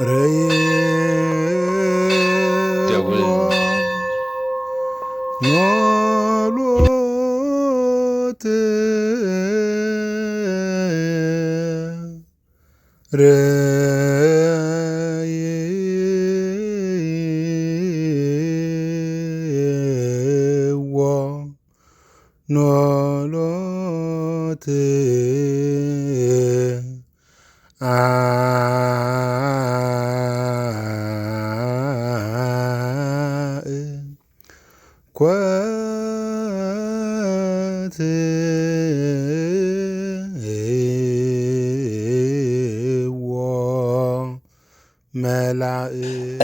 ደውል ኖሎት ኖሎት ኳት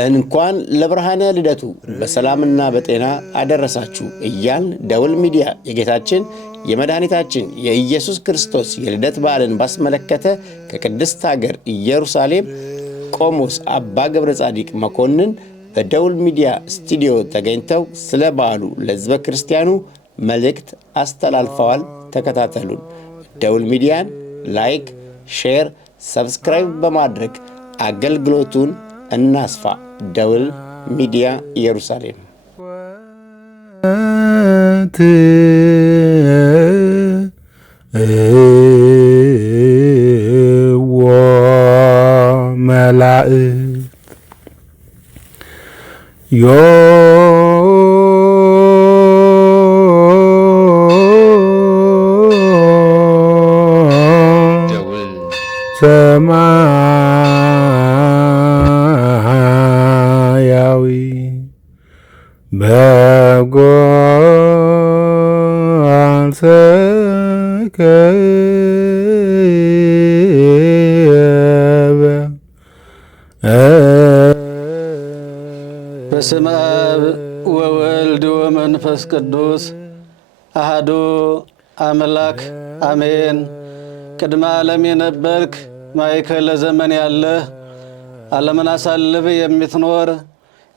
እንኳን ለብርሃነ ልደቱ በሰላምና በጤና አደረሳችሁ እያል ደውል ሚዲያ የጌታችን የመድኃኒታችን የኢየሱስ ክርስቶስ የልደት በዓልን ባስመለከተ ከቅድስት ሀገር ኢየሩሳሌም ቆሞስ አባ ገብረ ጻዲቅ መኮንን በደውል ሚዲያ ስቱዲዮ ተገኝተው ስለ በዓሉ ለሕዝበ ክርስቲያኑ መልእክት አስተላልፈዋል። ተከታተሉን። ደውል ሚዲያን ላይክ፣ ሼር፣ ሰብስክራይብ በማድረግ አገልግሎቱን እናስፋ። ደውል ሚዲያ ኢየሩሳሌም ሰማያዊ በስመ አብ ወወልድ ወመንፈስ ቅዱስ አሐዱ አምላክ አሜን። ቅድመ ዓለም የነበርክ ማእከለ ዘመን ያለህ ዓለምን አሳልፈህ የምትኖር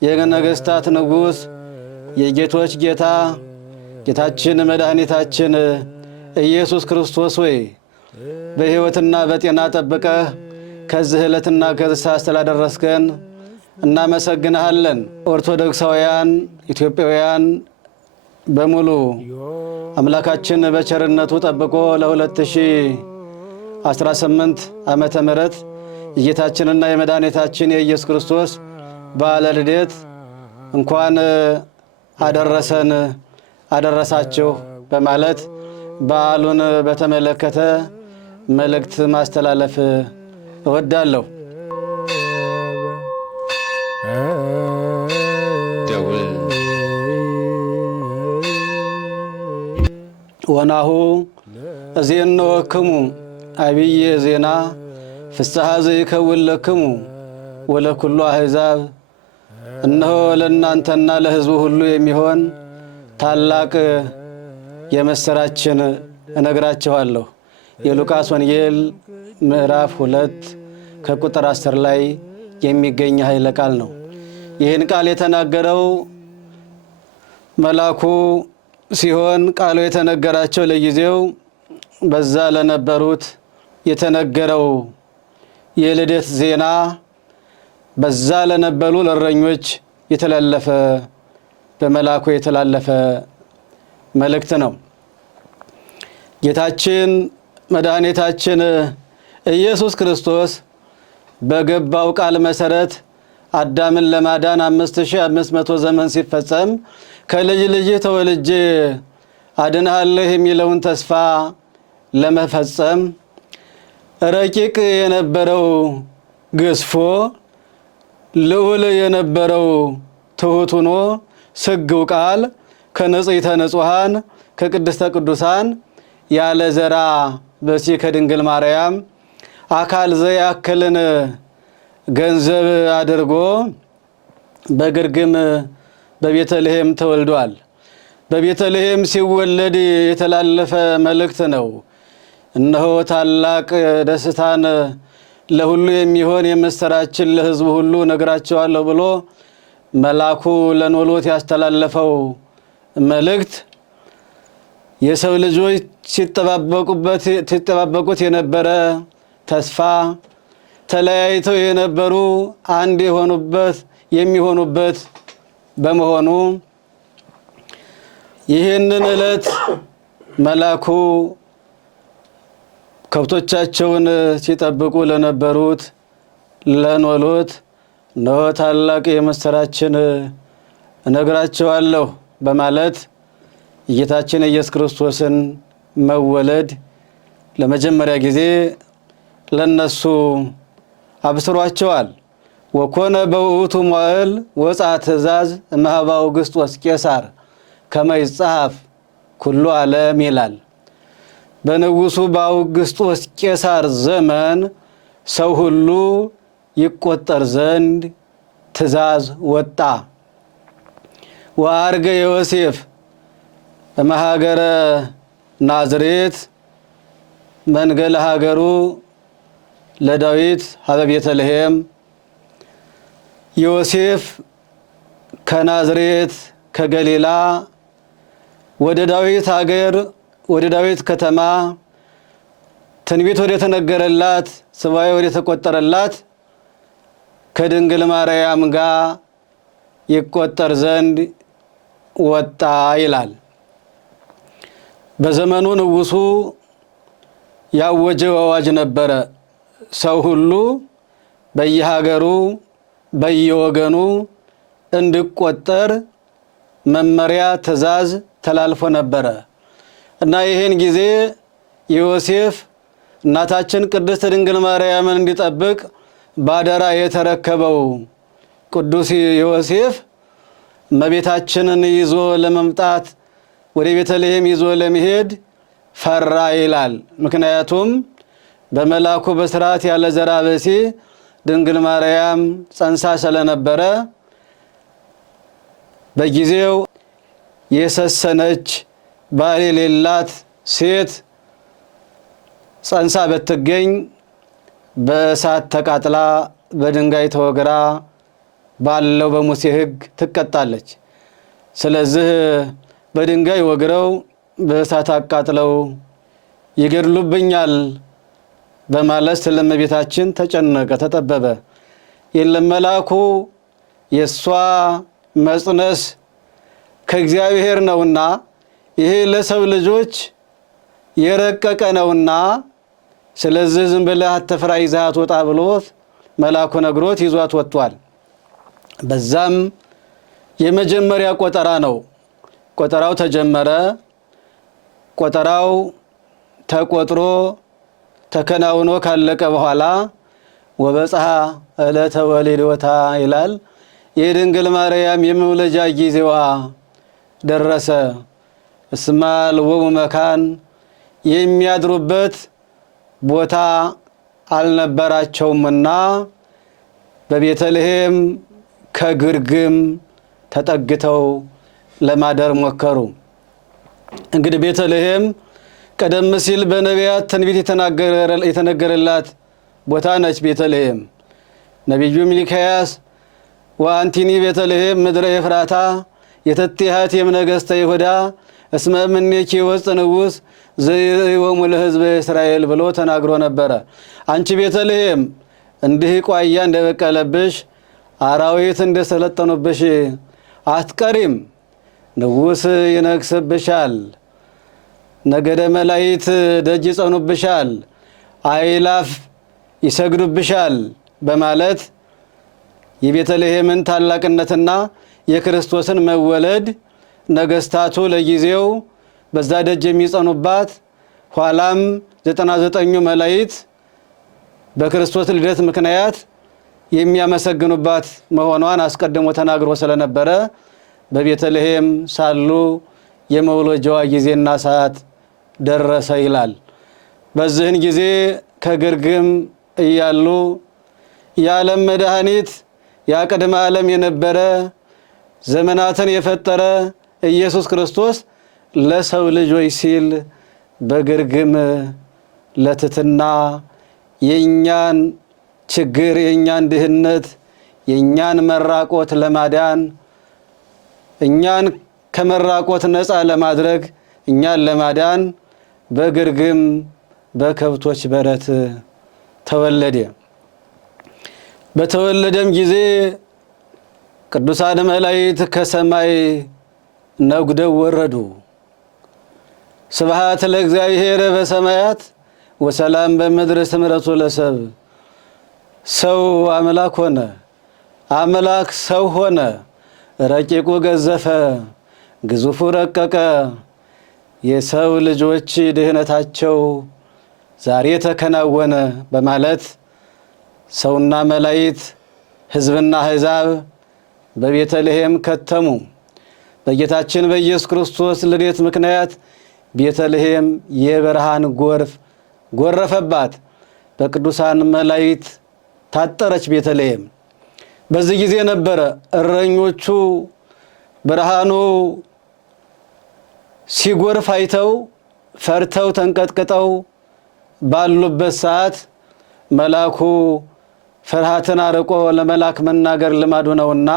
የነገሥታት ንጉሥ የጌቶች ጌታ ጌታችን መድኃኒታችን ኢየሱስ ክርስቶስ ሆይ በሕይወትና በጤና ጠብቀህ ከዚህ ዕለትና ከዚህ ሰዓት ስላደረስከን እናመሰግንሃለን። ኦርቶዶክሳውያን ኢትዮጵያውያን በሙሉ አምላካችን በቸርነቱ ጠብቆ ለ2018 ዓመተ ምህረት የጌታችንና የመድኃኒታችን የኢየሱስ ክርስቶስ በዓለ ልደት እንኳን አደረሰን አደረሳችሁ በማለት በዓሉን በተመለከተ መልእክት ማስተላለፍ እወዳለሁ። ወናሁ እዜንወክሙ አብየ ዜና ፍስሐ ዘይከውን ለክሙ ወለኩሉ አሕዛብ። እነሆ ለእናንተና ለሕዝቡ ሁሉ የሚሆን ታላቅ የምሥራችን እነግራችኋለሁ። የሉቃስ ወንጌል ምዕራፍ 2 ከቁጥር 10 ላይ የሚገኝ ኃይለ ቃል ነው። ይህን ቃል የተናገረው መልአኩ ሲሆን ቃሉ የተነገራቸው ለጊዜው በዛ ለነበሩት የተነገረው የልደት ዜና በዛ ለነበሩ ለእረኞች የተላለፈ በመልአኩ የተላለፈ መልእክት ነው። ጌታችን መድኃኒታችን ኢየሱስ ክርስቶስ በገባው ቃል መሰረት አዳምን ለማዳን 5500 ዘመን ሲፈጸም ከልጅ ልጅ ተወልጄ አድንሃለሁ የሚለውን ተስፋ ለመፈጸም ረቂቅ የነበረው ግዝፎ ልዑል የነበረው ትሑት ሆኖ ስግው ቃል ከንጽሕተ ንጹሐን ከቅድስተ ቅዱሳን ያለ ዘራ በሲ ከድንግል ማርያም አካል ዘያክልን ገንዘብ አድርጎ በግርግም በቤተልሔም ተወልዷል። በቤተልሔም ሲወለድ የተላለፈ መልእክት ነው። እነሆ ታላቅ ደስታን ለሁሉ የሚሆን የምሥራችን ለሕዝቡ ሁሉ ነግራቸዋለሁ ብሎ መልአኩ ለኖሎት ያስተላለፈው መልእክት የሰው ልጆች ሲጠባበቁት የነበረ ተስፋ ተለያይተው የነበሩ አንድ የሚሆኑበት በመሆኑ ይህንን ዕለት መልአኩ ከብቶቻቸውን ሲጠብቁ ለነበሩት ለኖሎት ነው ታላቅ የምስራችን እነግራቸዋለሁ በማለት ጌታችን ኢየሱስ ክርስቶስን መወለድ ለመጀመሪያ ጊዜ ለነሱ አብስሯቸዋል። ወኮነ በውእቱ መዋዕል ወፃ ትእዛዝ እምኀበ አውግስጦስ ቄሳር ከመ ይጻሐፍ ኩሉ ዓለም ይላል። በንጉሱ በአውግስጦስ ቄሳር ዘመን ሰው ሁሉ ይቆጠር ዘንድ ትእዛዝ ወጣ። ወአርገ ዮሴፍ እምሀገረ ናዝሬት መንገለ ሀገሩ ለዳዊት ሀበ ቤተልሔም። ዮሴፍ ከናዝሬት ከገሊላ ወደ ዳዊት ሀገር ወደ ዳዊት ከተማ ትንቢት ወደ ተነገረላት ስባዬ ወደ ተቆጠረላት ከድንግል ማርያም ጋር ይቆጠር ዘንድ ወጣ ይላል። በዘመኑ ንጉሱ ያወጀው አዋጅ ነበረ። ሰው ሁሉ በየሀገሩ በየወገኑ እንዲቆጠር መመሪያ ትእዛዝ ተላልፎ ነበረ እና ይህን ጊዜ ዮሴፍ እናታችን ቅድስት ድንግል ማርያምን እንዲጠብቅ ባደራ የተረከበው ቅዱስ ዮሴፍ እመቤታችንን ይዞ ለመምጣት ወደ ቤተልሔም ይዞ ለመሄድ ፈራ ይላል። ምክንያቱም በመልአኩ በስርዓት ያለ ዘራ ብእሲ ድንግል ማርያም ጸንሳ ስለነበረ በጊዜው የሰሰነች ባል የሌላት ሴት ጸንሳ ብትገኝ በእሳት ተቃጥላ በድንጋይ ተወግራ ባለው በሙሴ ሕግ ትቀጣለች። ስለዚህ በድንጋይ ወግረው በእሳት አቃጥለው ይገድሉብኛል በማለት ስለእመቤታችን ተጨነቀ፣ ተጠበበ። የለም መልአኩ የእሷ መጽነስ ከእግዚአብሔር ነውና ይሄ ለሰው ልጆች የረቀቀ ነውና ስለዚህ ዝም ብለህ አትፍራ ይዘሃት ወጣ ብሎት መልአኩ ነግሮት ይዟት ወጥቷል። በዛም የመጀመሪያ ቆጠራ ነው። ቆጠራው ተጀመረ። ቆጠራው ተቆጥሮ ተከናውኖ ካለቀ በኋላ ወበጽሐ ዕለተ ወሊዶታ ይላል። የድንግል ማርያም የመውለጃ ጊዜዋ ደረሰ። እስመ አልቦሙ መካን የሚያድሩበት ቦታ አልነበራቸውምና በቤተልሔም ከግርግም ተጠግተው ለማደር ሞከሩ። እንግዲህ ቤተልሔም ቀደም ሲል በነቢያት ትንቢት የተነገረላት ቦታ ነች። ቤተልሔም ነቢዩ ሚልክያስ ወአንቲኒ ቤተልሔም ምድረ ኤፍራታ የተትሃት የምነገሥተ ይሁዳ እስመ እምኔኪ ወፅእ ንጉሥ ዘይወሙ ለሕዝበ እስራኤል ብሎ ተናግሮ ነበረ። አንቺ ቤተልሔም እንዲህ ቋያ እንደበቀለብሽ አራዊት እንደሰለጠኑብሽ አትቀሪም፣ ንጉሥ ይነግስብሻል፣ ነገደ መላእክት ደጅ ይጸኑብሻል፣ አእላፍ ይሰግዱብሻል በማለት የቤተልሔምን ታላቅነትና የክርስቶስን መወለድ ነገስታቱ ለጊዜው በዛ ደጅ የሚጸኑባት ኋላም 99ኙ መላእክት በክርስቶስ ልደት ምክንያት የሚያመሰግኑባት መሆኗን አስቀድሞ ተናግሮ ስለነበረ በቤተልሔም ሳሉ የመውለጃዋ ጊዜና ሰዓት ደረሰ ይላል። በዚህን ጊዜ ከግርግም እያሉ የዓለም መድኃኒት ያቀድመ ዓለም የነበረ ዘመናትን የፈጠረ ኢየሱስ ክርስቶስ ለሰው ልጆች ሲል በግርግም ለትትና የኛን ችግር የኛን ድህነት የኛን መራቆት ለማዳን እኛን ከመራቆት ነፃ ለማድረግ እኛን ለማዳን በግርግም በከብቶች በረት ተወለደ። በተወለደም ጊዜ ቅዱሳን መላእክት ከሰማይ ነጉደው ወረዱ። ስብሐት ለእግዚአብሔር በሰማያት ወሰላም በምድር ስምረቱ ለሰብ። ሰው አምላክ ሆነ፣ አምላክ ሰው ሆነ። ረቂቁ ገዘፈ፣ ግዙፉ ረቀቀ። የሰው ልጆች ድህነታቸው ዛሬ ተከናወነ በማለት ሰውና መላእክት ሕዝብና አሕዛብ በቤተልሔም ከተሙ። በጌታችን በኢየሱስ ክርስቶስ ልደት ምክንያት ቤተልሔም የብርሃን ጎርፍ ጎረፈባት። በቅዱሳን መላእክት ታጠረች ቤተልሔም። በዚህ ጊዜ ነበረ እረኞቹ ብርሃኑ ሲጎርፍ አይተው ፈርተው ተንቀጥቅጠው ባሉበት ሰዓት መልአኩ ፍርሃትን አርቆ ለመልአክ መናገር ልማዱ ነውና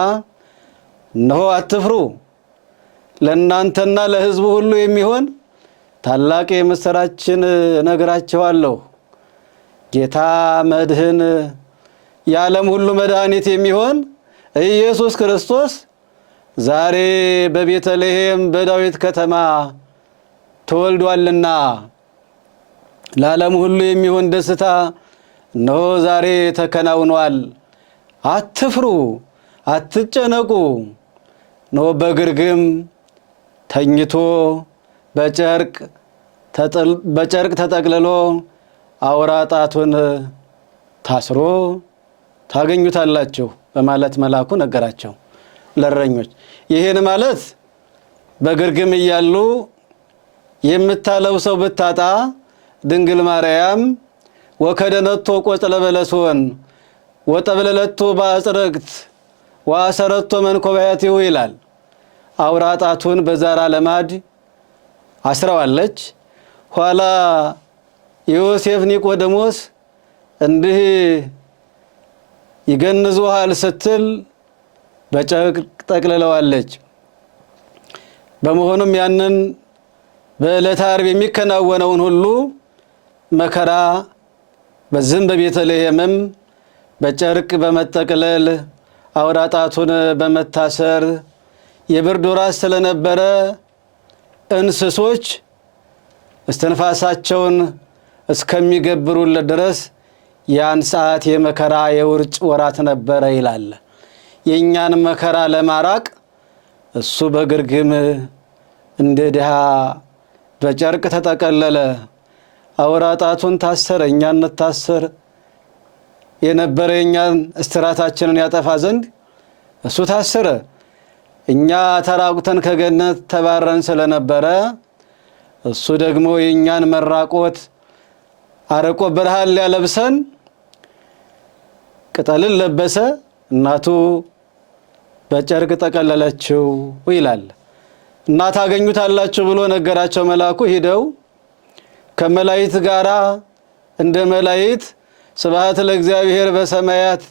እነሆ አትፍሩ፣ ለእናንተና ለሕዝቡ ሁሉ የሚሆን ታላቅ የምሥራችን እነግራችኋለሁ። ጌታ መድህን የዓለም ሁሉ መድኃኒት የሚሆን ኢየሱስ ክርስቶስ ዛሬ በቤተልሔም በዳዊት ከተማ ተወልዷልና ለዓለም ሁሉ የሚሆን ደስታ እነሆ ዛሬ ተከናውኗል። አትፍሩ፣ አትጨነቁ። እነሆ በግርግም ተኝቶ በጨርቅ ተጠቅልሎ አውራ ጣቱን ታስሮ ታገኙታላችሁ በማለት መልአኩ ነገራቸው ለእረኞች። ይህን ማለት በግርግም እያሉ የምታለብሰው ብታጣ ድንግል ማርያም ወከደነቶ ቆጽለ በለሶን ወጠብለለቶ በአጽርቅት ወአሰረቶ መንኮባያቲሁ ይላል። አውራ ጣቱን በዛራ ለማድ አስረዋለች። ኋላ ዮሴፍ ኒቆዲሞስ እንዲህ ይገንዙሃል ስትል በጨርቅ ጠቅልለዋለች። በመሆኑም ያንን በዕለተ ዓርብ የሚከናወነውን ሁሉ መከራ በዝም በቤተልሔምም በጨርቅ በመጠቅለል አውራ ጣቱን በመታሰር የብርድ ወራት ስለነበረ እንስሶች እስትንፋሳቸውን እስከሚገብሩለት ድረስ ያን ሰዓት የመከራ የውርጭ ወራት ነበረ ይላል። የእኛን መከራ ለማራቅ እሱ በግርግም እንደ ድሃ በጨርቅ ተጠቀለለ። አውራ ጣቱን ታሰረ፣ እኛን እንታሰር የነበረ የእኛን እስራታችንን ያጠፋ ዘንድ እሱ ታሰረ። እኛ ተራቁተን ከገነት ተባረን ስለነበረ እሱ ደግሞ የእኛን መራቆት አርቆ ብርሃን ሊያለብሰን ቅጠልን ለበሰ፣ እናቱ በጨርቅ ጠቀለለችው ይላል። እና ታገኙታላችሁ ብሎ ነገራቸው መልአኩ። ሂደው ከመላእክት ጋራ እንደ መላእክት ስብሐት ለእግዚአብሔር በሰማያት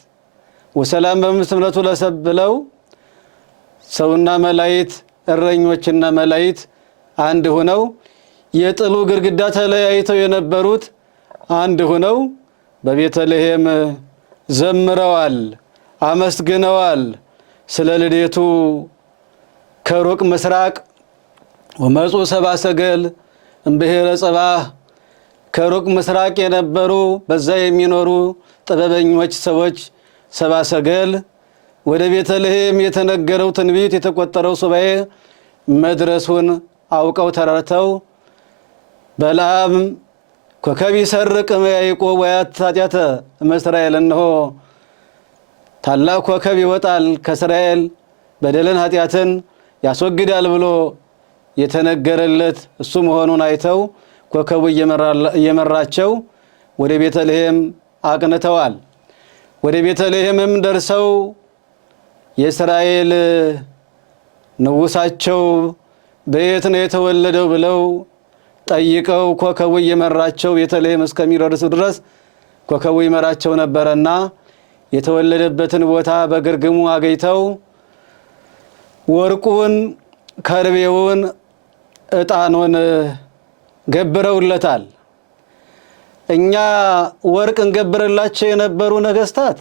ወሰላም በምስምረቱ ለሰብ ብለው ሰውና መላእክት እረኞችና መላእክት አንድ ሆነው የጥሉ ግድግዳ ተለያይተው የነበሩት አንድ ሆነው በቤተልሔም ዘምረዋል፣ አመስግነዋል። ስለ ልደቱ ከሩቅ ምስራቅ ወመፁ ሰብአ ሰገል እምብሔረ ጽባህ ከሩቅ ምስራቅ የነበሩ በዛ የሚኖሩ ጥበበኞች ሰዎች ሰብአ ሰገል ወደ ቤተልሔም የተነገረው ትንቢት የተቆጠረው ሱባኤ መድረሱን አውቀው ተረድተው በለዓም ኮከብ ይሰርቅ እምያዕቆብ ወያት ኃጢአተ እምእስራኤል፣ እነሆ ታላቅ ኮከብ ይወጣል ከእስራኤል በደልን ኃጢአትን ያስወግዳል ብሎ የተነገረለት እሱ መሆኑን አይተው ኮከቡ እየመራቸው ወደ ቤተልሔም አቅንተዋል። ወደ ቤተልሔምም ደርሰው የእስራኤል ንጉሳቸው በየት ነው የተወለደው ብለው ጠይቀው ኮከቡ እየመራቸው ቤተልሔም እስከሚደርሱ ድረስ ኮከቡ ይመራቸው ነበረና የተወለደበትን ቦታ በግርግሙ አገኝተው ወርቁን፣ ከርቤውን፣ ዕጣኑን ገብረውለታል። እኛ ወርቅ እንገብርላቸው የነበሩ ነገስታት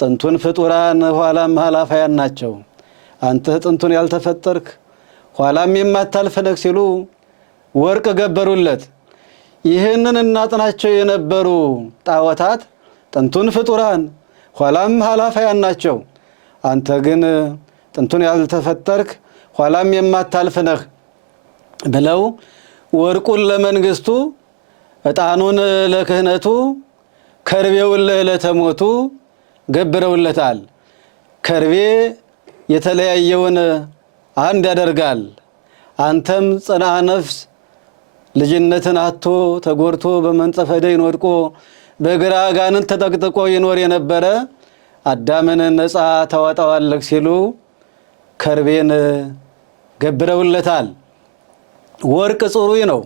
ጥንቱን ፍጡራን ኋላም ኃላፊያን ናቸው። አንተ ጥንቱን ያልተፈጠርክ ኋላም የማታልፍ ነህ ሲሉ ወርቅ ገበሩለት። ይህንን እናጥናቸው የነበሩ ጣዖታት ጥንቱን ፍጡራን ኋላም ኃላፊያን ናቸው። አንተ ግን ጥንቱን ያልተፈጠርክ ኋላም የማታልፍ ነህ ብለው ወርቁን ለመንግስቱ፣ ዕጣኑን ለክህነቱ፣ ከርቤውን ለዕለተ ሞቱ ገብረውለታል። ከርቤ የተለያየውን አንድ ያደርጋል። አንተም ጽንዓ ነፍስ ልጅነትን አጥቶ ተጎድቶ በመንጸፈ ደይን ወድቆ በግራ አጋንንት ተጠቅጥቆ ይኖር የነበረ አዳምን ነፃ ታወጣዋለህ ሲሉ ከርቤን ገብረውለታል። ወርቅ ጽሩይ ነው።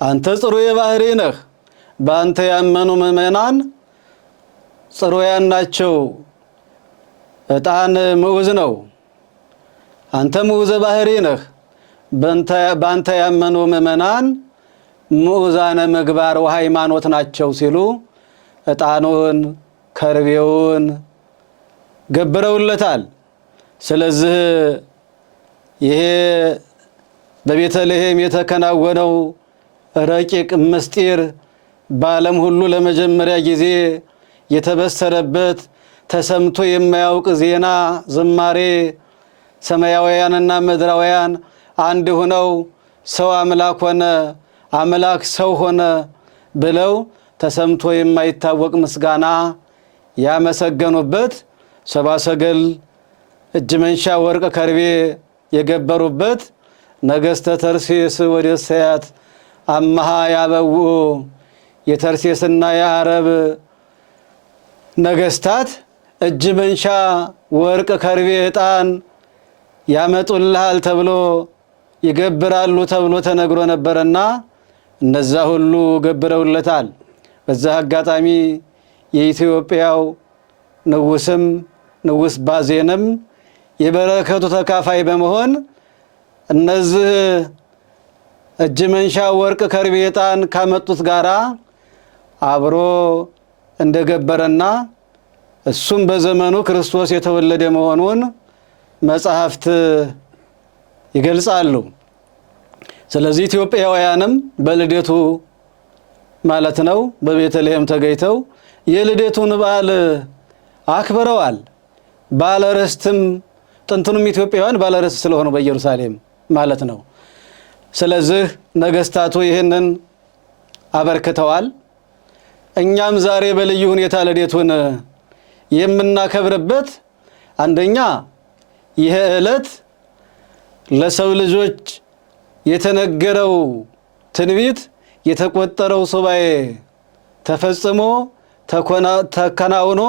አንተ ጽሩይ ባህሪ ነህ። በአንተ ያመኑ ምእመናን ጽሩያን ናቸው። ዕጣን ምዑዝ ነው። አንተ ምዑዘ ባህሪ ነህ። በአንተ ያመኑ ምእመናን ምዑዛነ ምግባር ወሃይማኖት ናቸው ሲሉ ዕጣኑን ከርቤውን ገብረውለታል። ስለዚህ ይሄ በቤተልሔም የተከናወነው ረቂቅ ምስጢር በዓለም ሁሉ ለመጀመሪያ ጊዜ የተበሰረበት ተሰምቶ የማያውቅ ዜና ዝማሬ ሰማያውያንና ምድራውያን አንድ ሆነው ሰው አምላክ ሆነ፣ አምላክ ሰው ሆነ ብለው ተሰምቶ የማይታወቅ ምስጋና ያመሰገኑበት ሰብአ ሰገል እጅ መንሻ ወርቅ ከርቤ የገበሩበት ነገሥተ ተርሴስ ወደሰያት አመሃ ያበውኡ የተርሴስና የአረብ ነገሥታት እጅ መንሻ ወርቅ ከርቤ ዕጣን ያመጡልሃል ተብሎ ይገብራሉ ተብሎ ተነግሮ ነበርና እነዛ ሁሉ ገብረውለታል። በዛ አጋጣሚ የኢትዮጵያው ንጉስም ንጉስ ባዜንም የበረከቱ ተካፋይ በመሆን እነዚህ እጅ መንሻ ወርቅ ከርቤ ዕጣን ካመጡት ጋራ አብሮ እንደገበረና እሱም በዘመኑ ክርስቶስ የተወለደ መሆኑን መጻሕፍት ይገልጻሉ። ስለዚህ ኢትዮጵያውያንም በልደቱ ማለት ነው በቤተልሔም ተገኝተው የልደቱን በዓል አክብረዋል። ባለርስትም ጥንቱንም ኢትዮጵያውያን ባለርስት ስለሆኑ በኢየሩሳሌም ማለት ነው። ስለዚህ ነገስታቱ ይህንን አበርክተዋል። እኛም ዛሬ በልዩ ሁኔታ ልደቱን የምናከብርበት አንደኛ ይህ ዕለት ለሰው ልጆች የተነገረው ትንቢት የተቆጠረው ሱባኤ ተፈጽሞ ተከናውኖ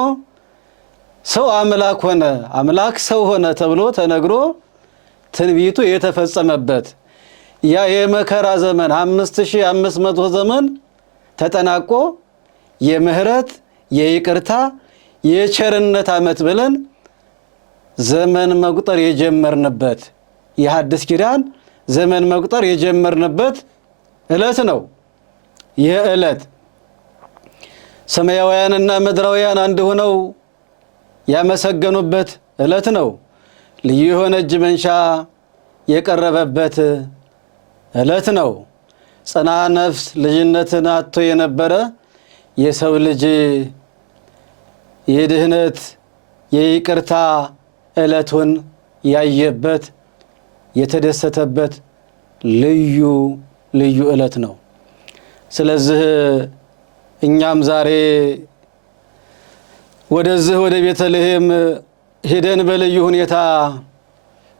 ሰው አምላክ ሆነ፣ አምላክ ሰው ሆነ ተብሎ ተነግሮ ትንቢቱ የተፈጸመበት ያ የመከራ ዘመን 5500 ዘመን ተጠናቆ የምህረት የይቅርታ የቸርነት ዓመት ብለን ዘመን መቁጠር የጀመርንበት የሐዲስ ኪዳን ዘመን መቁጠር የጀመርንበት ዕለት ነው። ይህ ዕለት ሰማያውያንና ምድራውያን አንድ ሆነው ያመሰገኑበት ዕለት ነው። ልዩ የሆነ እጅ መንሻ የቀረበበት ዕለት ነው። ጽንዓ ነፍስ ልጅነትን አጥቶ የነበረ የሰው ልጅ የድህነት የይቅርታ ዕለቱን ያየበት የተደሰተበት ልዩ ልዩ ዕለት ነው። ስለዚህ እኛም ዛሬ ወደዚህ ወደ ቤተልሔም ሄደን በልዩ ሁኔታ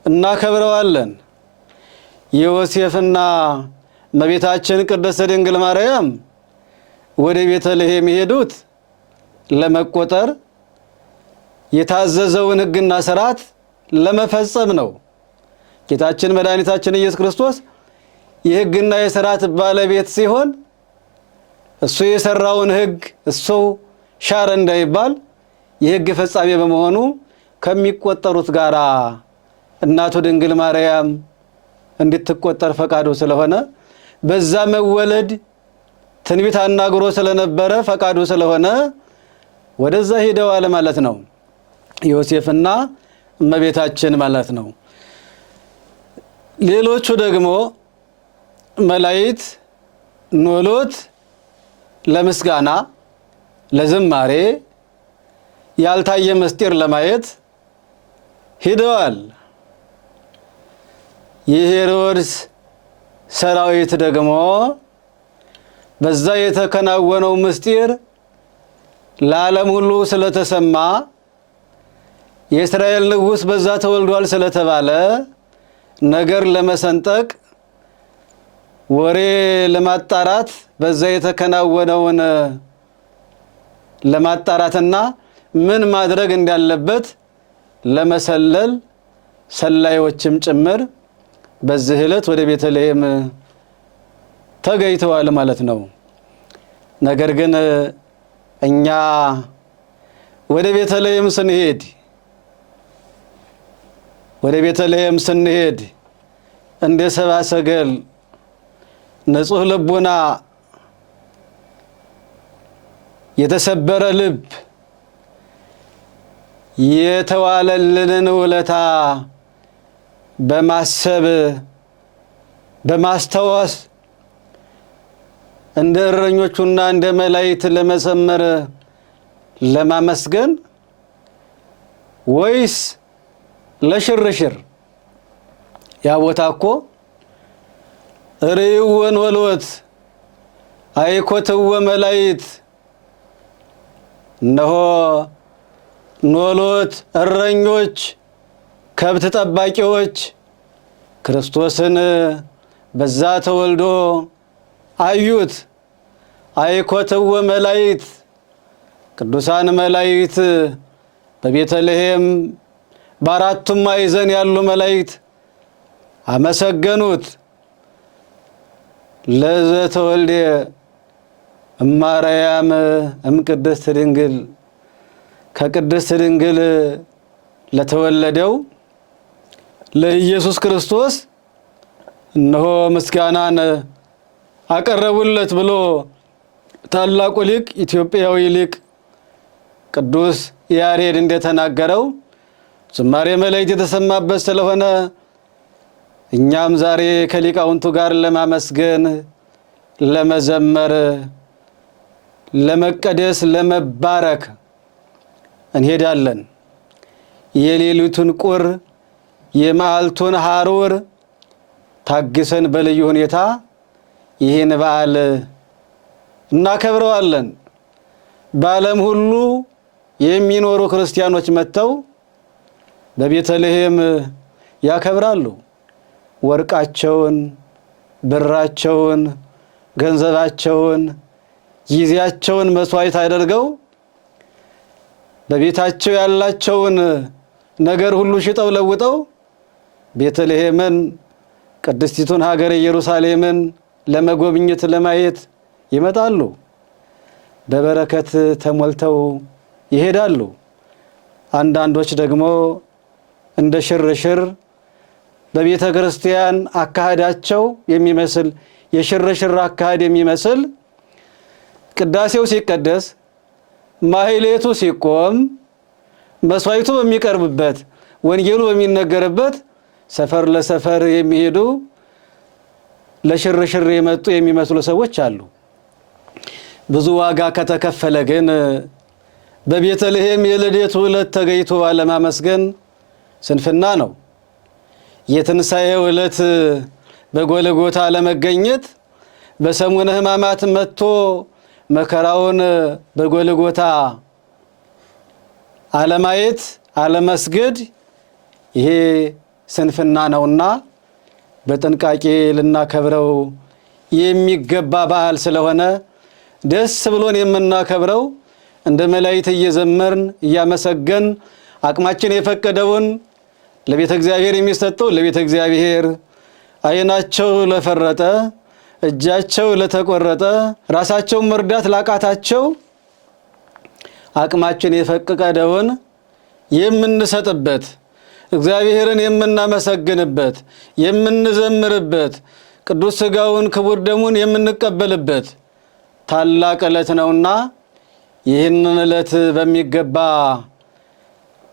እናከብረዋለን። ዮሴፍና እመቤታችን ቅድስት ድንግል ማርያም ወደ ቤተልሔም የሄዱት ለመቆጠር የታዘዘውን ሕግና ሥርዓት ለመፈጸም ነው። ጌታችን መድኃኒታችን ኢየሱስ ክርስቶስ የሕግና የሥርዓት ባለቤት ሲሆን እሱ የሰራውን ሕግ እሱ ሻረ እንዳይባል የሕግ ፈጻሜ በመሆኑ ከሚቆጠሩት ጋራ እናቱ ድንግል ማርያም እንድትቆጠር ፈቃዱ ስለሆነ በዛ መወለድ ትንቢት አናግሮ ስለነበረ ፈቃዱ ስለሆነ ወደዛ ሄደዋል ማለት ነው። ዮሴፍና እመቤታችን ማለት ነው። ሌሎቹ ደግሞ መላእክት ኖሎት ለምስጋና ለዝማሬ ያልታየ ምስጢር ለማየት ሄደዋል። የሄሮድስ ሰራዊት ደግሞ በዛ የተከናወነው ምስጢር ለዓለም ሁሉ ስለተሰማ የእስራኤል ንጉሥ በዛ ተወልዷል ስለተባለ ነገር ለመሰንጠቅ ወሬ ለማጣራት በዛ የተከናወነውን ለማጣራትና ምን ማድረግ እንዳለበት ለመሰለል ሰላዮችም ጭምር በዚህ ዕለት ወደ ቤተልሔም ተገኝተዋል ማለት ነው። ነገር ግን እኛ ወደ ቤተልሔም ስንሄድ እንደ ሰብአ ሰገል ንጹሕ ልቡና የተሰበረ ልብ የተዋለልንን ውለታ በማሰብ በማስታወስ እንደ እረኞቹና እንደ መላእክት ለመዘመር ለማመስገን ወይስ ለሽርሽር? ያ ቦታ እኮ ርእይዎ ኖሎት አይኮትዎ መላእክት፣ እነሆ ኖሎት እረኞች ከብት ጠባቂዎች ክርስቶስን በዛ ተወልዶ አዩት። አይኮትዎ መላእክት ቅዱሳን መላእክት በቤተልሔም በአራቱም ማዕዘን ያሉ መላእክት አመሰገኑት። ለዘተወልደ እማርያም እምቅድስት ድንግል፣ ከቅድስት ድንግል ለተወለደው ለኢየሱስ ክርስቶስ እነሆ ምስጋናን አቀረቡለት ብሎ ታላቁ ሊቅ ኢትዮጵያዊ ሊቅ ቅዱስ ያሬድ እንደተናገረው ዝማሬ መላእክት የተሰማበት ስለሆነ እኛም ዛሬ ከሊቃውንቱ ጋር ለማመስገን፣ ለመዘመር፣ ለመቀደስ፣ ለመባረክ እንሄዳለን። የሌሊቱን ቁር የመዓልቱን ሐሩር ታግሰን በልዩ ሁኔታ ይህን በዓል እናከብረዋለን። በዓለም ሁሉ የሚኖሩ ክርስቲያኖች መጥተው በቤተልሔም ያከብራሉ። ወርቃቸውን፣ ብራቸውን፣ ገንዘባቸውን፣ ጊዜያቸውን መስዋዕት አድርገው በቤታቸው ያላቸውን ነገር ሁሉ ሽጠው ለውጠው ቤተልሔምን ቅድስቲቱን ሀገር ኢየሩሳሌምን ለመጎብኘት ለማየት ይመጣሉ። በበረከት ተሞልተው ይሄዳሉ። አንዳንዶች ደግሞ እንደ ሽርሽር በቤተ ክርስቲያን አካሄዳቸው የሚመስል የሽርሽር አካሄድ የሚመስል ቅዳሴው ሲቀደስ፣ ማህሌቱ ሲቆም፣ መስዋዕቱ በሚቀርብበት፣ ወንጌሉ በሚነገርበት ሰፈር ለሰፈር የሚሄዱ ለሽርሽር የመጡ የሚመስሉ ሰዎች አሉ። ብዙ ዋጋ ከተከፈለ ግን በቤተልሔም የልደቱ ዕለት ተገኝቶ አለማመስገን ስንፍና ነው። የትንሣኤው ዕለት በጎልጎታ ለመገኘት በሰሙነ ሕማማት መጥቶ መከራውን በጎልጎታ አለማየት አለመስገድ ይሄ ስንፍና ነውና በጥንቃቄ ልናከብረው የሚገባ በዓል ስለሆነ ደስ ብሎን የምናከብረው እንደ መላእክት እየዘመርን እያመሰገን አቅማችን የፈቀደውን ለቤተ እግዚአብሔር የሚሰጠው ለቤተ እግዚአብሔር፣ ዓይናቸው ለፈረጠ እጃቸው ለተቆረጠ ራሳቸውን መርዳት ላቃታቸው አቅማችን የፈቀደውን የምንሰጥበት እግዚአብሔርን የምናመሰግንበት የምንዘምርበት ቅዱስ ሥጋውን ክቡር ደሙን የምንቀበልበት ታላቅ ዕለት ነውና ይህንን ዕለት በሚገባ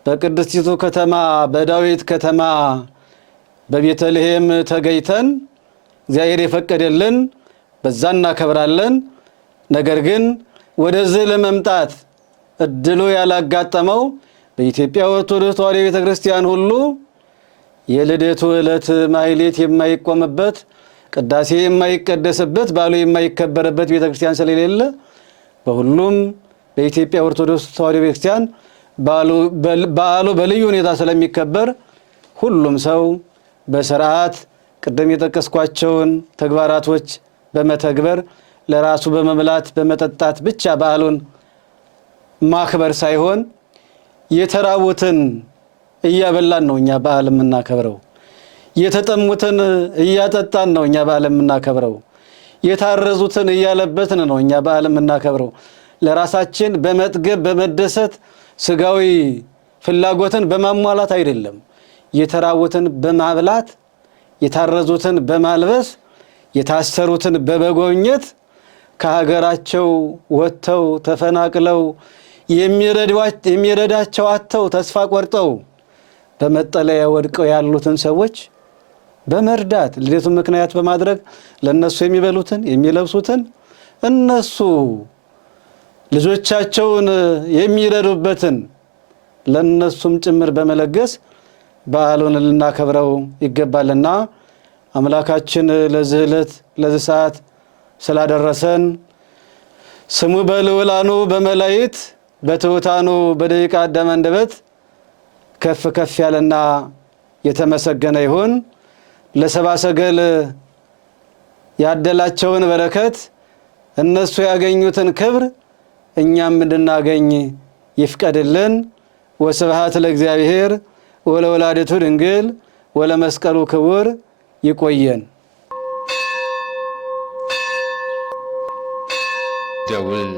በቅድስቲቱ ከተማ በዳዊት ከተማ በቤተልሔም ተገኝተን እግዚአብሔር የፈቀደልን በዛ እናከብራለን። ነገር ግን ወደዚህ ለመምጣት እድሉ ያላጋጠመው በኢትዮጵያ ኦርቶዶክስ ተዋሕዶ ቤተክርስቲያን ሁሉ የልደቱ ዕለት ማሕሌት የማይቆምበት ቅዳሴ የማይቀደስበት በዓሉ የማይከበርበት ቤተክርስቲያን ስለሌለ በሁሉም በኢትዮጵያ ኦርቶዶክስ ተዋሕዶ ቤተክርስቲያን በዓሉ በልዩ ሁኔታ ስለሚከበር ሁሉም ሰው በስርዓት ቅድም የጠቀስኳቸውን ተግባራቶች በመተግበር ለራሱ በመብላት በመጠጣት ብቻ በዓሉን ማክበር ሳይሆን የተራቡትን እያበላን ነው እኛ በዓል የምናከብረው። የተጠሙትን እያጠጣን ነው እኛ በዓል የምናከብረው። የታረዙትን እያለበትን ነው እኛ በዓል የምናከብረው። ለራሳችን በመጥገብ በመደሰት ስጋዊ ፍላጎትን በማሟላት አይደለም። የተራቡትን በማብላት የታረዙትን በማልበስ የታሰሩትን በመጎብኘት ከሀገራቸው ወጥተው ተፈናቅለው የሚረዳቸው አጥተው ተስፋ ቆርጠው በመጠለያ ወድቀው ያሉትን ሰዎች በመርዳት ልደቱን ምክንያት በማድረግ ለነሱ የሚበሉትን የሚለብሱትን እነሱ ልጆቻቸውን የሚረዱበትን ለነሱም ጭምር በመለገስ በዓሉን ልናከብረው ይገባልና አምላካችን ለዚህ ዕለት ለዚህ ሰዓት ስላደረሰን ስሙ በልዑላኑ በመላእክት በትሑታኑ በደቂቀ አዳም አንደበት ከፍ ከፍ ያለና የተመሰገነ ይሁን። ለሰብአ ሰገል ያደላቸውን በረከት እነሱ ያገኙትን ክብር እኛም እንድናገኝ ይፍቀድልን። ወስብሐት ለእግዚአብሔር ወለወላዲቱ ድንግል ወለመስቀሉ ክቡር። ይቆየን። ደውል